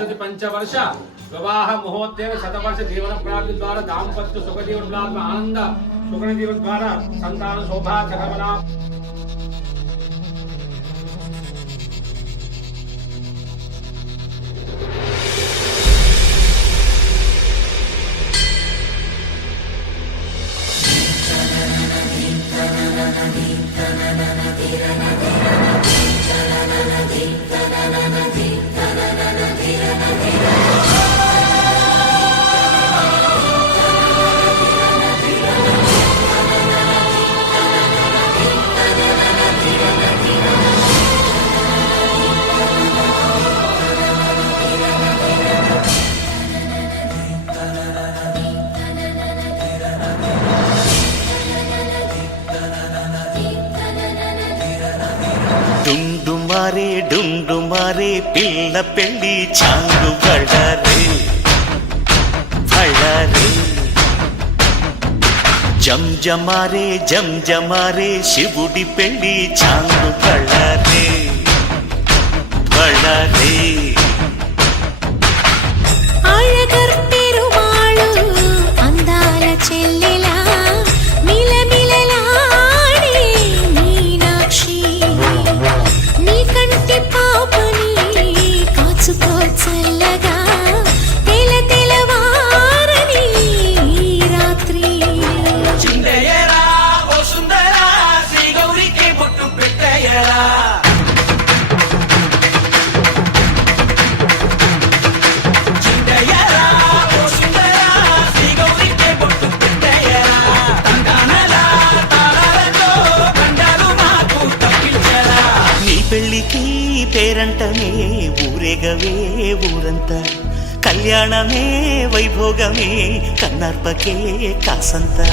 विंशति पंचवर्ष विवाह मुहूर्तेन शतवर्ष जीवन प्राप्ति द्वारा दाम्पत्य सुख जीवन प्राप्ति आनंद सुखन जीवन द्वारा संतान शोभा सकमना డుండుమారే పిల్ల పెళ్ళి చాంగు బళ్ళారే బళ్ళారే జంజమారే శివుడి పెళ్ళి చాంగు బళ్ళారే బళ్ళారే అందాల చెల్లెలా చల్లగా తెల తెలవారని రాత్రి చిందయ్యరా ఓ సుందరా శ్రీ గౌరికి బొట్టు పెట్టయ్యరా చిందయ్యరా ఓ సుందరా శ్రీ గౌరికి బొట్టు పెట్టయ్యరా తంగానలా తాళాలతో కండాలు మాకు తప్పించరా నీ పెళ్ళికి పేరంటమే ఊరేగవే ఊరంతా కళ్యాణమే వైభోగమే కన్నార్పకే కాసంతా